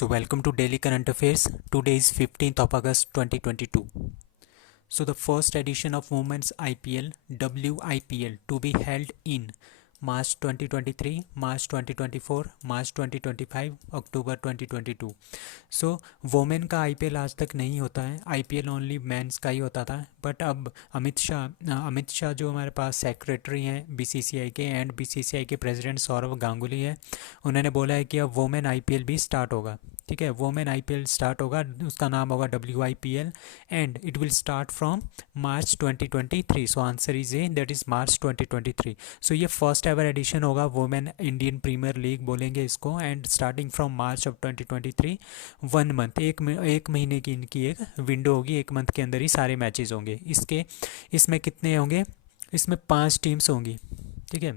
So welcome to Daily Current Affairs. Today is 15th of August 2022. So the first edition of Women's IPL WIPL to be held in March 2023, March 2024, March 2025, October 2022. So women का IPL आज तक नहीं होता है, IPL only mains का ही होता था. But अब अमित शाह जो हमारे पास सेक्रेटरी हैं बीसीसीआई के एंड बीसीसीआई के प्रेसिडेंट सौरव गांगुली है, उन्होंने बोला है कि अब वोमेन आईपीएल भी स्टार्ट होगा. ठीक है, वोमेन आईपीएल स्टार्ट होगा, उसका नाम होगा WIPL and it will start from March 2023. So answer is A, that is March 2023. सो ये फर्स्ट एवर एडिशन होगा वोमेन इंडियन प्रीमियर लीग बोलेंगे इसको, and starting from March of 2023. 1 month, एक महीने की इनकी एक विंडो होगी, 1 मंथ के अंदर ही सारे मैचेस होंगे. इसमें कितने होंगे? इसमें 5 टीम्स होंगी. ठीक है,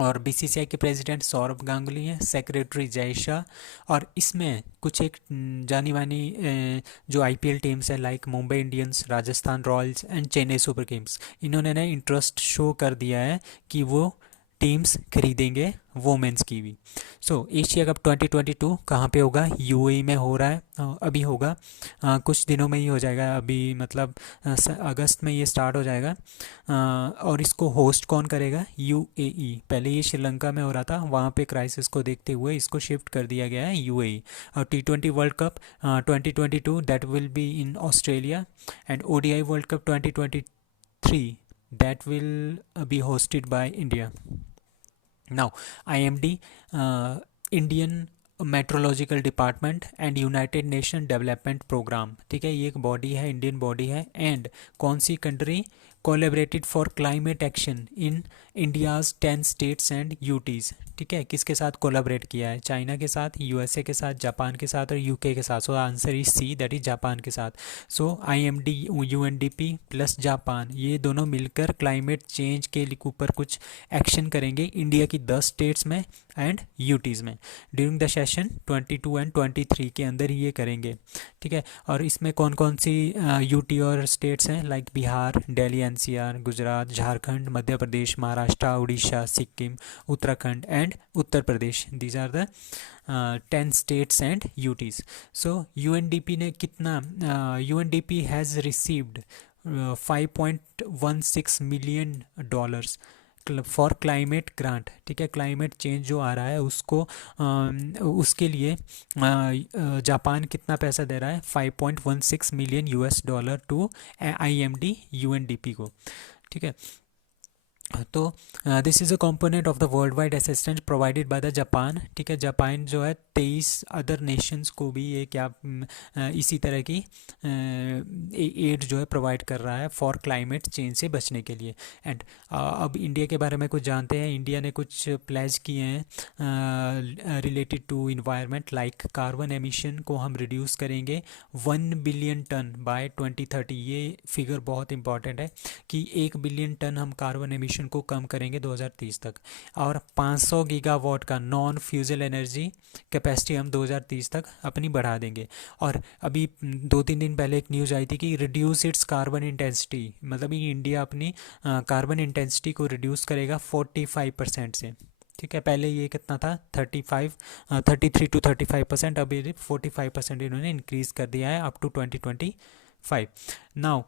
और बीसीसीआई के प्रेसिडेंट सौरभ गांगुली हैं, सेक्रेटरी जय शाह, और इसमें कुछ एक जानी मानी जो आईपीएल टीम्स हैं like Mumbai Indians, Rajasthan Royals and Chennai super Kings, इन्होंने ना इंटरेस्ट शो कर दिया है कि वो टीम्स खरीदेंगे वोमेंस की भी. सो एशिया कप 2022 कहाँ पे होगा? यूएई में हो रहा है, अभी होगा, कुछ दिनों में ही हो जाएगा. अभी मतलब अगस्त में ये स्टार्ट हो जाएगा. और इसको होस्ट कौन करेगा? यूएई. पहले ये श्रीलंका में हो रहा था, वहाँ पे क्राइसिस को देखते हुए इसको शिफ्ट कर दिया गया है यूएई. और T20 world cup 2022 that will be in Australia, and ODI world cup 2023 that will be hosted by India. Now, IMD, Indian Meteorological Department and United Nation Development Programme, ठीक है, ये एक बॉडी है, इंडियन बॉडी है. And कौन सी country? Collaborated for climate action in India's 10 states and UTs. ठीक है, किसके साथ कोलाबरेट किया है? चाइना के साथ, यूएसए के साथ, जापान के साथ और यूके के साथ. So answer is C, that is Japan के साथ. So IMD, UNDP plus Japan, ये दोनों मिलकर क्लाइमेट चेंज के ऊपर कुछ एक्शन करेंगे इंडिया की 10 स्टेट्स में एंड यूटीज़ में ड्यूरिंग द सेशन 22 एंड 23 के अंदर ही ये करेंगे. ठीक है, और इसमें कौन कौन सी यूटी और स्टेट्स हैं like Bihar, Delhi NCR, Gujarat, Jharkhand, Madhya Pradesh, Maharashtra, Orissa, Sikkim, Uttarakhand and Uttar Pradesh. These are the 10 states and UTs. So UNDP ने कितना, UNDP has received $5.16 million for climate grant. ठीक है, क्लाइमेट चेंज जो आ रहा है उसको उसके लिए जापान कितना पैसा दे रहा है? $5.16 मिलियन टू IMD UNDP को. ठीक है, तो this is a component of the world wide assistance provided by the Japan. ठीक है, जापान जो है 23 अदर नेशंस को भी ये क्या इसी तरह की एड जो है प्रोवाइड कर रहा है फॉर क्लाइमेट चेंज से बचने के लिए. एंड अब इंडिया के बारे में कुछ जानते हैं. इंडिया ने कुछ प्लेज किए हैं related to environment, like carbon emission को हम रिड्यूस करेंगे 1 बिलियन टन बाय 2030. ये फिगर बहुत इंपॉर्टेंट है कि 1 बिलियन टन हम कार्बन एमिशन को कम करेंगे 2030 तक, और 500 गीगावाट का नॉन फ्यूजल एनर्जी कैपेसिटी हम 2030 तक अपनी बढ़ा देंगे. और अभी 2-3 दिन पहले एक न्यूज़ आई थी कि रिड्यूस इट्स कार्बन इंटेंसिटी, मतलब ये इंडिया अपनी कार्बन इंटेंसिटी को रिड्यूस करेगा 45% से. ठीक है, पहले ये कितना था? 33 to 35%, अब ये 45% इन्होंने इंक्रीज़ कर दिया है up to 2025. Now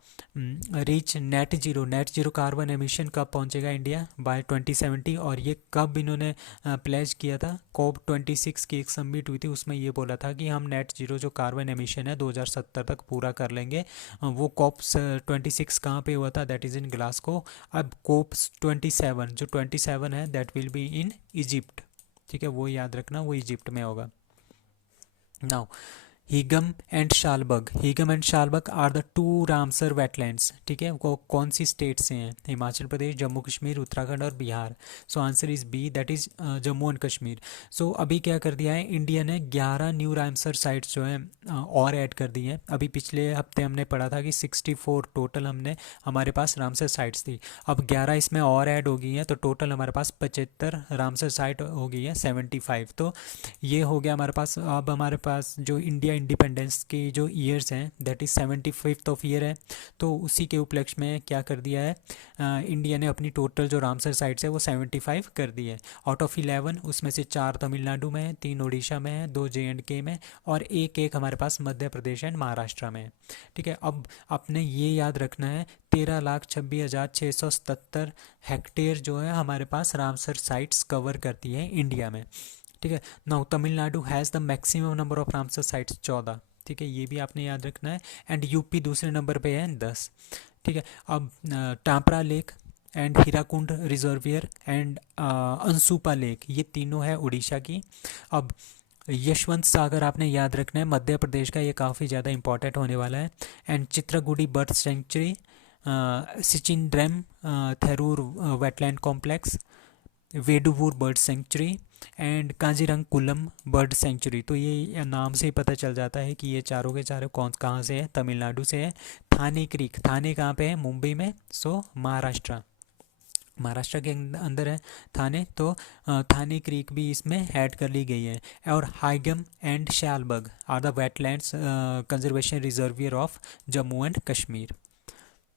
reach net zero carbon emission कब पहुंचेगा इंडिया? बाय 2070. और ये कब इन्होंने प्लेज किया था? COP26 की एक समिट हुई थी, उसमें ये बोला था कि हम नेट जीरो जो कार्बन एमिशन है 2070 तक पूरा कर लेंगे. वो COP26 कहाँ पे हुआ था? That is in Glasgow. अब COP27 जो 27 है that will be in Egypt. ठीक है, वो याद रखना, वो इजिप्ट में होगा. Now Hygam and Shallabugh are the 2 Ramsar wetlands. ठीक है, वो कौन सी स्टेट से हैं? हिमाचल प्रदेश, जम्मू कश्मीर, उत्तराखंड और Bihar. So answer is B, that is Jammu and Kashmir. सो अभी क्या कर दिया है इंडिया ने? 11 न्यू रामसर साइट्स जो हैं और ऐड कर दी हैं. अभी पिछले हफ्ते हमने पढ़ा था कि 64 टोटल हमारे पास रामसर साइट्स थी, अब 11 इसमें और ऐड हो गई हैं, तो टोटल हमारे पास 75 रामसर साइट हो गई है, 75. तो ये हो गया हमारे पास. अब हमारे पास जो इंडिया इंडिया इंडिपेंडेंस के जो ईयर्स हैं that is 75th of year है, तो उसी के उपलक्ष्य में क्या कर दिया है, इंडिया ने अपनी टोटल जो रामसर साइट्स है वो 75 कर दी है। आउट ऑफ 11 उसमें से 4 तमिलनाडु में है, 3 उड़ीसा में है, 2 JNK में और एक हमारे पास मध्य प्रदेश एंड महाराष्ट्र में है। ठीक है, अब आपने ये याद रखना है 13,26,677 हेक्टेयर जो है हमारे पास रामसर साइट्स कवर करती है इंडिया में। ठीक है, now Tamil Nadu has the maximum number of Ramsar sites 14। ठीक है, ये भी आपने याद रखना है। एंड यूपी दूसरे नंबर पे है 10। ठीक है, अब Tampara lake and Hirakud reservoir and Ansupa lake ये तीनों है उड़ीसा की। अब यशवंत सागर आपने याद रखना है मध्य प्रदेश का, ये काफ़ी ज़्यादा इंपॉर्टेंट होने वाला है। And Chitrangudi bird sanctuary, Suchindram Theroor wetland complex, Vaduvur bird sanctuary and Kanjirankulam bird sanctuary. तो ये नाम से ही पता चल जाता है कि ये चारों के चारों कहाँ से है, तमिलनाडु से है। थाने क्रीक, थाने कहाँ पे है, मुंबई में, सो महाराष्ट्र के अंदर है थाने, तो थाने क्रीक भी इसमें ऐड कर ली गई है। और Hygam and Shallabugh are the wetlands conservation reservoir of Jammu and Kashmir.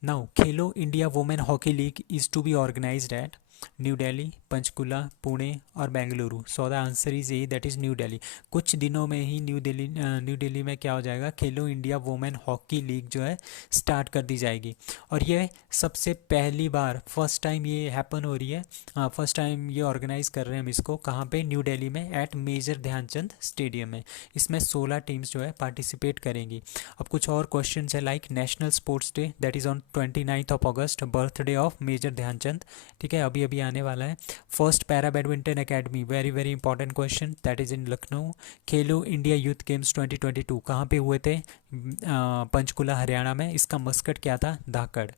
Now Khelo India women hockey league is to be organised at new Delhi, Panchkula, Pune और Bengaluru. So the answer is A, that is new Delhi. कुछ दिनों में ही न्यू दिल्ली में क्या हो जाएगा, खेलो इंडिया वुमेन हॉकी लीग जो है स्टार्ट कर दी जाएगी। और ये सबसे पहली बार फर्स्ट टाइम ये हैपन हो रही है, फर्स्ट टाइम ये ऑर्गेनाइज कर रहे हैं हम इसको। कहाँ पे, न्यू दिल्ली में एट मेजर ध्यानचंद स्टेडियम में। इसमें 16 टीम्स जो है पार्टिसिपेट करेंगी। अब कुछ और क्वेश्चन है like National Sports Day that is on 29 of August, birthday of Major Dhyanchand. ठीक है, अभी अभी आने वाला है। First para badminton academy, very very important question, that is in Lucknow. Khelo India youth games 2022 कहाँ पे हुए थे, पंचकुला हरियाणा में। इसका मस्कट क्या था, धाकड़।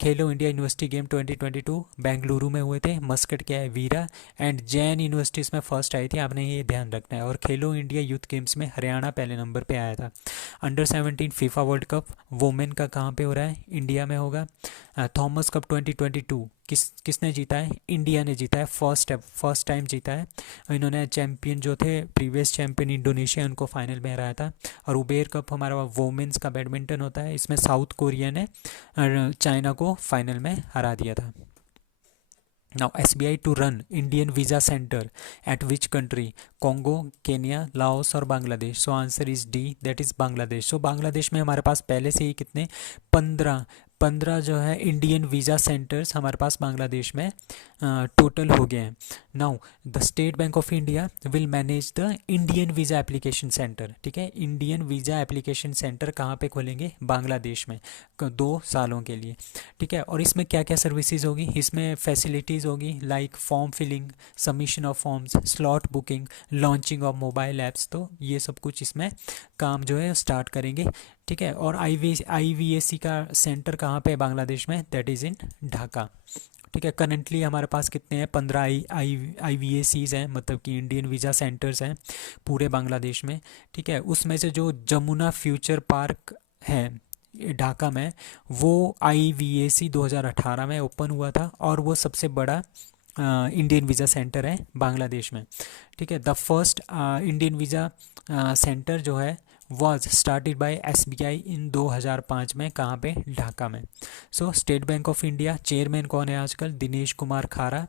खेलो इंडिया यूनिवर्सिटी गेम 2022 बेंगलुरु में हुए थे, मस्कट क्या है, वीरा। एंड जैन यूनिवर्सिटी इसमें फर्स्ट आई थी, आपने ये ध्यान रखना है। और खेलो इंडिया यूथ गेम्स में हरियाणा पहले नंबर पे आया था। Under 17 FIFA world cup women का कहाँ पे हो रहा है, इंडिया में होगा। थॉमस कप 2022 किसने जीता है, इंडिया ने जीता है, फर्स्ट टाइम जीता है। इन्होंने चैंपियन जो थे प्रीवियस चैंपियन इंडोनेशिया, उनको फाइनल में हराया था। और उबेर कप हमारा वोमेंस का बैडमिंटन होता है, इसमें साउथ कोरिया ने चाइना को फाइनल में हरा दिया था। Now SBI to run Indian visa center at which country? Congo, Kenya, Laos और Bangladesh. So answer is D, that is Bangladesh. So Bangladesh में हमारे पास पहले से ही कितने 15 जो है इंडियन वीज़ा सेंटर्स हमारे पास बांग्लादेश में टोटल हो गए हैं। Now the state bank of India will manage the Indian visa application centre. ठीक है, इंडियन वीज़ा एप्लीकेशन सेंटर कहाँ पे खोलेंगे, बांग्लादेश में 2 सालों के लिए। ठीक है, और इसमें क्या क्या सर्विसेज होगी, इसमें फैसिलिटीज़ होगी like form filling, submission of forms, slot booking, launching of mobile apps. तो ये सब कुछ इसमें काम जो है स्टार्ट करेंगे। ठीक है, और IVAC का सेंटर कहाँ पे है बांग्लादेश में, दैट इज़ इन ढाका। ठीक है, करंटली हमारे पास कितने हैं, 15 IVACs हैं, मतलब कि इंडियन वीज़ा सेंटर्स हैं पूरे बांग्लादेश में। ठीक है, उसमें से जो जमुना फ्यूचर पार्क है ढाका में, वो IVAC 2018 में ओपन हुआ था और वो सबसे बड़ा इंडियन वीज़ा सेंटर है बांग्लादेश में। ठीक है, the first Indian visa centre जो है was started by SBI in 2005 में, कहाँ पे, ढाका में। So state bank of India chairman कौन है आजकल, दिनेश कुमार खारा।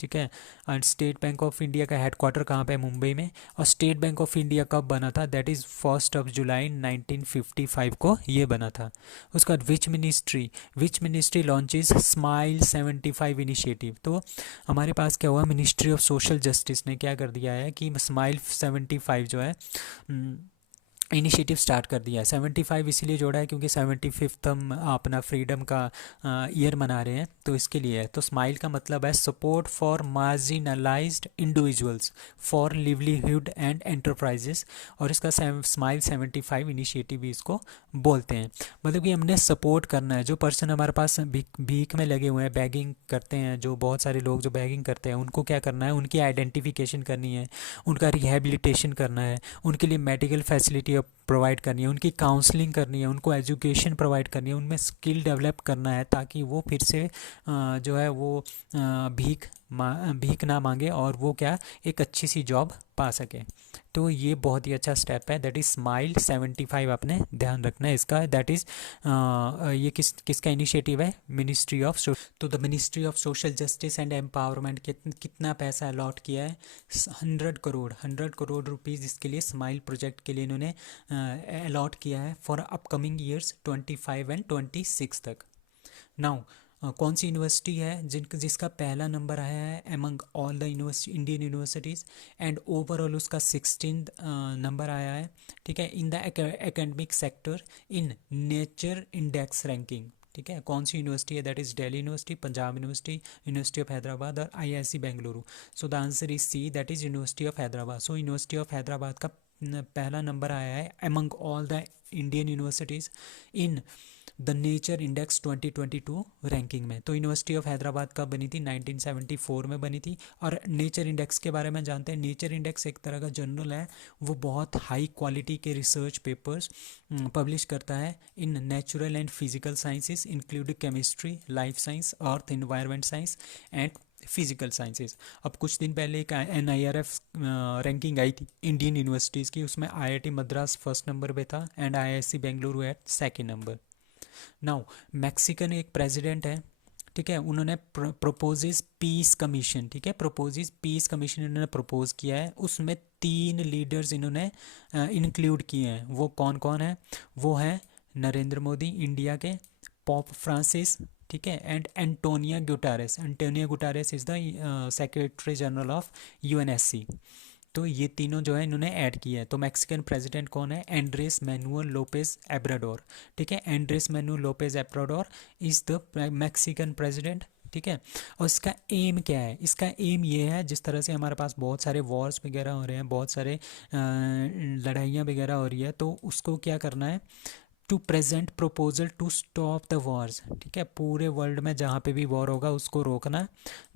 ठीक है, and state bank of India का हेडक्वार्टर कहाँ पे है, मुंबई में। और स्टेट बैंक ऑफ इंडिया कब बना था, दैट इज़ 1 जुलाई 1955 को ये बना था। उसके बाद which ministry launches smile 75 initiative. तो हमारे पास क्या हुआ, मिनिस्ट्री ऑफ सोशल जस्टिस ने क्या कर दिया है कि स्माइल 75 जो है इनिशिएटिव स्टार्ट कर दिया है। 75 इसीलिए जोड़ा है क्योंकि 75th हम अपना फ्रीडम का ईयर मना रहे हैं, तो इसके लिए है। तो स्माइल का मतलब है support for marginalised individuals for livelihood and enterprises, और इसका स्माइल 75 इनिशिएटिव भी इसको बोलते हैं। मतलब कि हमने सपोर्ट करना है, जो पर्सन हमारे पास भीख में लगे हुए हैं, बैगिंग करते हैं, जो बहुत सारे लोग जो बैगिंग करते हैं, उनको क्या करना है, उनकी आइडेंटिफिकेशन करनी है, उनका रिहेबिलिटेशन करना है, उनके लिए मेडिकल फैसिलिटी प्रोवाइड करनी है, उनकी काउंसलिंग करनी है, उनको एजुकेशन प्रोवाइड करनी है, उनमें स्किल डेवलप करना है ताकि वो फिर से जो है वो भीख ना मांगे और वो क्या एक अच्छी सी जॉब पा सके। तो ये बहुत ही अच्छा स्टेप है, दैट इज़ स्माइल 75, आपने ध्यान रखना है इसका। दैट इज़ ये किसका इनिशिएटिव है, मिनिस्ट्री ऑफ तो the ministry of social justice and empowerment कितना पैसा अलॉट किया है, 100 करोड़ रुपीज़ इसके लिए स्माइल प्रोजेक्ट के लिए इन्होंने अलॉट किया है फॉर अपकमिंग ईयर्स 25 एंड 26 तक। नाउ कौन सी यूनिवर्सिटी है जिसका पहला नंबर आया है among all the Indian universities, and overall उसका 16 नंबर आया है, ठीक है, in the academic sector in Nature Index ranking. ठीक है, कौन सी यूनिवर्सिटी है, that is Delhi University, Punjab University, University of Hyderabad और IISc Bengaluru. So the answer is C, that is University of Hyderabad. So University of Hyderabad का पहला नंबर आया है among all the Indian universities in the nature index 2022 ranking में। तो university of Hyderabad कब बनी थी, 1974 में बनी थी। और नेचर इंडेक्स के बारे में जानते हैं, नेचर इंडेक्स एक तरह का जर्नल है, वो बहुत हाई क्वालिटी के रिसर्च पेपर्स पब्लिश करता है in natural and physical sciences including chemistry, life science, earth environment science and physical sciences. अब कुछ दिन पहले एक NIRF रैंकिंग आई थी इंडियन यूनिवर्सिटीज़ की, उसमें IIT मद्रास फर्स्ट नंबर पे था and IISc Bengaluru at second number. Now Mexican एक प्रेसिडेंट है, ठीक है, उन्होंने प्रपोजेस पीस कमीशन, ठीक है, प्रपोजेस पीस कमीशन इन्होंने प्रपोज किया है, उसमें 3 लीडर्स इन्होंने इंक्लूड किए हैं। वो कौन कौन है, वो है नरेंद्र मोदी इंडिया के, पॉप फ्रांसिस, ठीक है, and Antonio Guterres. Antonio Guterres is the secretary general of UNSC। तो ये तीनों जो है इन्होंने ऐड किया है। तो मैक्सिकन प्रेसिडेंट कौन है, एंड्रेस मैनुअल लोपेज एब्राडोर, ठीक है, Andres Manuel Lopez Obrador is the Mexican president, ठीक है। और इसका एम क्या है, इसका एम ये है, जिस तरह से हमारे पास बहुत सारे वॉर्स वगैरह हो रहे हैं, बहुत सारे लड़ाइयाँ वगैरह हो रही है, तो उसको क्या करना है, to present proposal to stop the wars, ठीक है, पूरे वर्ल्ड में जहाँ पे भी वॉर होगा उसको रोकना,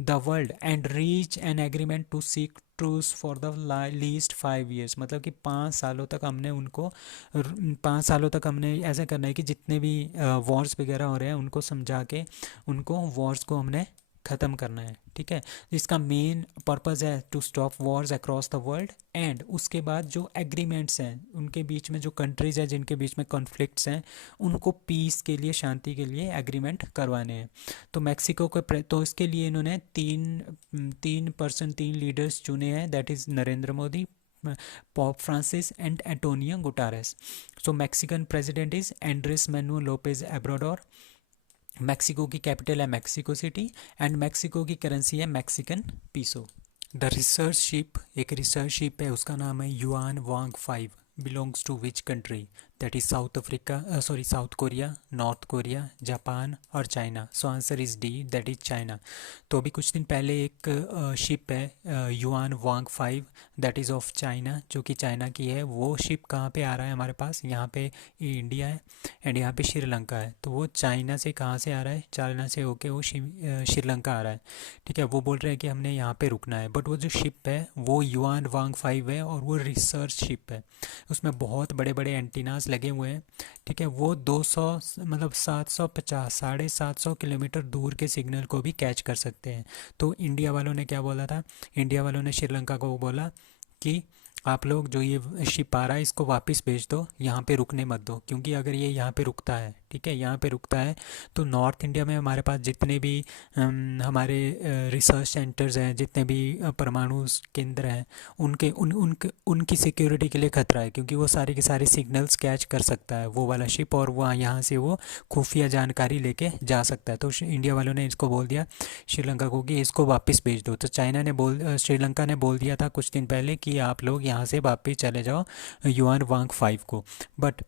the world and reach an agreement to seek truce for the least 5 years। मतलब कि 5 सालों तक हमने उनको 5 सालों तक हमने ऐसा करना है कि जितने भी वॉर्स वगैरह हो रहे हैं उनको समझा के उनको वॉर्स को हमने ख़त्म करना है, ठीक है। इसका मेन पर्पज़ है to stop wars across the world, and उसके बाद जो एग्रीमेंट्स हैं उनके बीच में, जो कंट्रीज़ हैं जिनके बीच में कॉन्फ्लिक्ट्स हैं, उनको पीस के लिए, शांति के लिए एग्रीमेंट करवाने हैं। तो मैक्सिको के तो इसके लिए इन्होंने तीन लीडर्स चुने हैं, that is Narendra Modi, Pope Francis and Antonio Guterres. So Mexican president is Andres Manuel Lopez Obrador. Mexico की कैपिटल है मैक्सिको सिटी एंड मैक्सिको की करेंसी है Mexican peso. The research ship, एक रिसर्च शिप है, उसका नाम है Yuan Wang 5, belongs to which country, that is South Korea, North Korea, Japan और China. So answer is D, that is China. तो अभी कुछ दिन पहले एक शिप है Yuan Wang 5, that is of China, जो कि चाइना की है। वो शिप कहाँ पे आ रहा है हमारे पास, यहाँ पे इंडिया है एंड यहाँ पे श्रीलंका है। तो वो चाइना से कहाँ से आ रहा है, चाइना से होके वो श्रीलंका आ रहा है, ठीक है। वो बोल रहे हैं कि हमने यहाँ पे रुकना है, बट वो जो शिप है वो युआन वांग 5 है और वो रिसर्च शिप है, उसमें बहुत बड़े बड़े एंटीनास लगे हुए हैं, ठीक है। वो 200 मतलब 750 750 किलोमीटर दूर के सिग्नल को भी कैच कर सकते हैं। तो इंडिया वालों ने क्या बोला था, इंडिया वालों ने श्रीलंका को बोला कि आप लोग जो ये शिप आ रहा है इसको वापस भेज दो, यहाँ पे रुकने मत दो, क्योंकि अगर ये यहाँ पे रुकता है, ठीक है, यहाँ पे रुकता है तो नॉर्थ इंडिया में हमारे पास जितने भी हमारे रिसर्च सेंटर्स हैं, जितने भी परमाणु केंद्र हैं, उनकी सिक्योरिटी के लिए खतरा है, क्योंकि वो सारे के सारे सिग्नल्स कैच कर सकता है वो वाला शिप, और वहाँ यहाँ से वो खुफिया जानकारी लेके जा सकता है। तो इंडिया वालों ने इसको बोल दिया श्रीलंका को कि इसको वापस भेज दो। तो श्रीलंका ने बोल दिया था कुछ दिन पहले कि आप लोग यहाँ से वापस चले जाओ युआन वांग 5 को, बट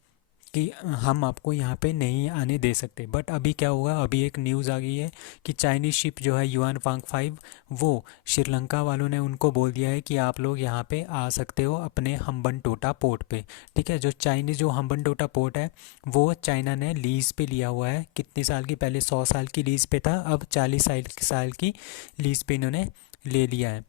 कि हम आपको यहाँ पे नहीं आने दे सकते। बट अभी क्या हुआ, अभी एक न्यूज़ आ गई है कि चाइनीज़ शिप जो है युआन वांग 5, वो श्रीलंका वालों ने उनको बोल दिया है कि आप लोग यहाँ पे आ सकते हो अपने हम्बनटोटा पोर्ट पे, ठीक है। जो हम्बनटोटा पोर्ट है वो चाइना ने लीज़ पे लिया हुआ है, कितने साल की, पहले 100 साल की लीज़ पे था, अब 40 साल की लीज़ पे इन्होंने ले लिया है।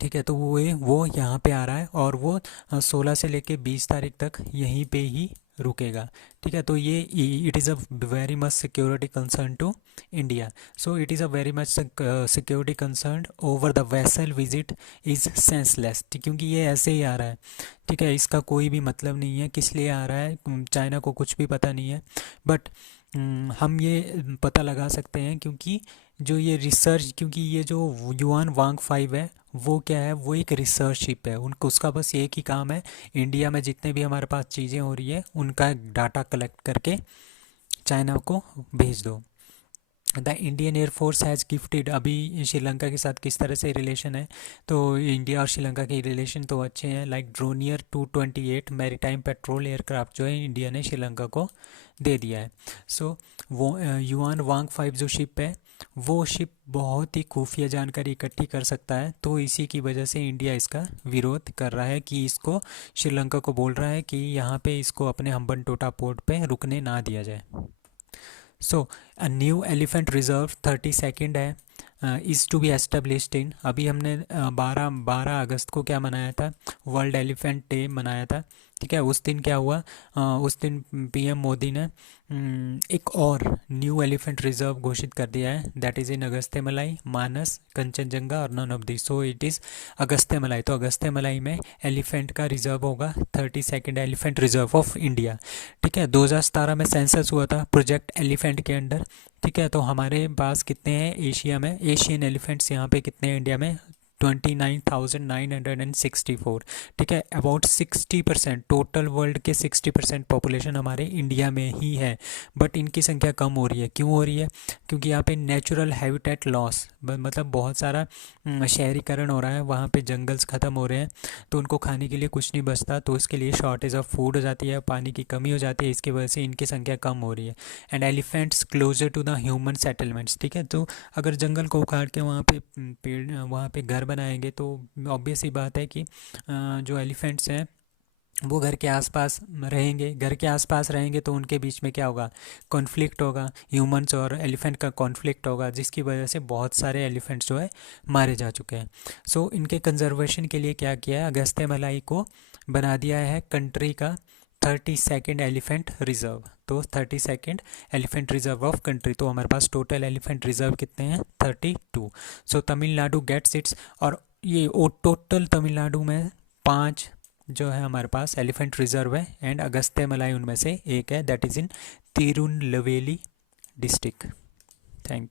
ठीक है, तो वो यहाँ पे आ रहा है और वो 16 से लेके 20 तारीख तक यहीं पे ही रुकेगा। ठीक है, तो ये it is a very much security concern to India. So it is a very much security concern over the vessel visit is senseless, क्योंकि ये ऐसे ही आ रहा है। ठीक है, इसका कोई भी मतलब नहीं है किस लिए आ रहा है, चाइना को कुछ भी पता नहीं है। बट हम ये पता लगा सकते हैं क्योंकि जो ये रिसर्च, क्योंकि ये जो युआन वांग 5 है वो क्या है, वो एक रिसर्च शिप है। उनको उसका बस एक ही काम है, इंडिया में जितने भी हमारे पास चीज़ें हो रही है उनका डाटा कलेक्ट करके चाइना को भेज दो। The Indian air force has gifted, अभी श्रीलंका के साथ किस तरह से रिलेशन है, तो इंडिया और श्रीलंका के रिलेशन तो अच्छे हैं। लाइक ड्रोनियर 228 मैरीटाइम पेट्रोल एयरक्राफ्ट जो है इंडिया ने श्रीलंका को दे दिया है। सो वो युआन वांग 5 जो शिप है वो शिप बहुत ही खुफिया जानकारी इकट्ठी कर सकता है, तो इसी की वजह से इंडिया इसका विरोध कर रहा है कि इसको, श्रीलंका को बोल रहा है कि यहाँ पे इसको अपने हम्बनटोटा पोर्ट पे रुकने ना दिया जाए। So a new elephant reserve 32nd है is to be established in, अभी हमने 12 अगस्त को क्या मनाया था, वर्ल्ड एलिफेंट डे मनाया था। ठीक है, उस दिन क्या हुआ, उस दिन पीएम मोदी ने एक और न्यू एलिफेंट रिजर्व घोषित कर दिया है, दैट इज़ इन अगस्त्य मलाई, मानस, कंचनजंगा और none of this. So it is Agastya Malai, तो अगस्त्य मलाई में एलिफेंट का रिजर्व होगा, 32nd elephant reserve of India. ठीक है, 2017 में सेंसस हुआ था प्रोजेक्ट एलिफेंट के अंडर। ठीक है, तो हमारे पास कितने हैं एशिया में, एशियन एलिफेंट्स यहाँ पे कितने हैं इंडिया में, 29,964। ठीक है, अबाउट 60%, टोटल वर्ल्ड के 60% पॉपुलेशन हमारे इंडिया में ही है। बट इनकी संख्या कम हो रही है, क्यों हो रही है, क्योंकि यहाँ पे नेचुरल हैबिटेट लॉस, मतलब बहुत सारा शहरीकरण हो रहा है, वहाँ पे जंगल्स ख़त्म हो रहे हैं, तो उनको खाने के लिए कुछ नहीं बचता, तो इसके लिए शॉर्टेज ऑफ फूड हो जाती है, पानी की कमी हो जाती है, इसकी वजह से इनकी संख्या कम हो रही है। And elephants closer to the human settlements. ठीक है, तो अगर जंगल को उखाड़ के वहाँ पे पेड़, वहाँ पे घर बनाएंगे तो ऑब्वियस ही बात है कि जो एलिफेंट्स हैं वो घर के आसपास रहेंगे, घर के आसपास रहेंगे तो उनके बीच में क्या होगा, कॉन्फ्लिक्ट होगा, ह्यूमंस और एलिफेंट का कॉन्फ्लिक्ट होगा, जिसकी वजह से बहुत सारे एलिफेंट्स जो है मारे जा चुके हैं। सो इनके कंजर्वेशन के लिए क्या किया है, अगस्त्य मलाई को बना दिया है कंट्री का 32nd एलिफेंट रिजर्व। तो 32nd elephant reserve of country, तो हमारे पास टोटल एलिफेंट रिजर्व कितने हैं, 32। सो तमिलनाडु गेट्स इट्स, और ये टोटल तमिलनाडु में 5 जो है हमारे पास एलिफेंट रिजर्व है, एंड अगस्त्य मलाई उनमें से एक है, that is in Tirunelveli district. Thank you.